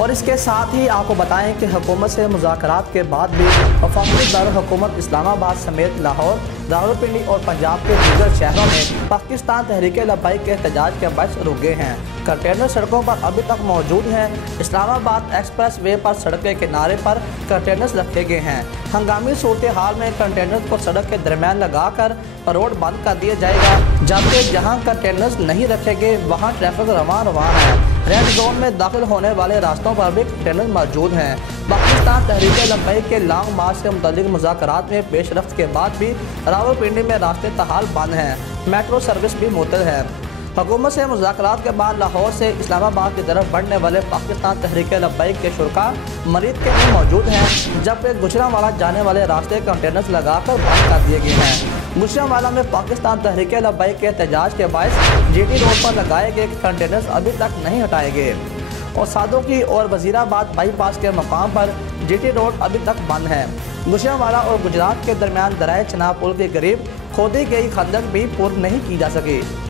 और इसके साथ ही आपको बताएं कि हुकूमत से मुज़ाकरात के बाद भी वफाकी दारुल-हुकूमत इस्लामाबाद समेत लाहौर, रावलपिंडी और पंजाब के दीगर शहरों में पाकिस्तान तहरीक लब्बैक के एहतजाज के बायस रुक गए हैं। कंटेनर सड़कों पर अभी तक मौजूद हैं। इस्लामाबाद एक्सप्रेस वे पर सड़क के किनारे पर कंटेनर्स रखे गए हैं। हंगामी सूरत हाल में कंटेनर को सड़क के दरमियान लगाकर रोड बंद कर दिया जाएगा, जबकि जहां कंटेनर्स नहीं रखे गए वहां ट्रैफिक रवां है। रेड जोन में दाखिल होने वाले रास्तों पर भी कंटेनर मौजूद हैं। पाकिस्तान तहरीक लब्बैक के लॉन्ग मार्च से मुतल्लिक मुज़ाकरात में पेशरफ्त के बाद भी रावलपिंडी में रास्ते तहाल बंद हैं। मेट्रो सर्विस भी मुअत्तल है। हुकूमत से मुज़ाकरात के बाद लाहौर से इस्लामाबाद की तरफ बढ़ने वाले पाकिस्तान तहरीक लब्बैक के शुरा मरीद के में मौजूद हैं, जबकि गुजरांवाला जाने वाले रास्ते कंटेनर्स लगाकर बंद कर दिए गए हैं। गुजरांवाला में पाकिस्तान तहरीक लब्बैक के एहतजाज के बायस GT रोड पर लगाए गए कंटेनर्स अभी तक नहीं हटाए गए और सादोकी और वजीराबाद बाईपास के मकाम पर GT रोड अभी तक बंद है। गुजरांवाला और गुजरात के दरमियान दराए चनाब पुल के करीब खोदी गई खंदक भी पूर्ण नहीं की जा सकी।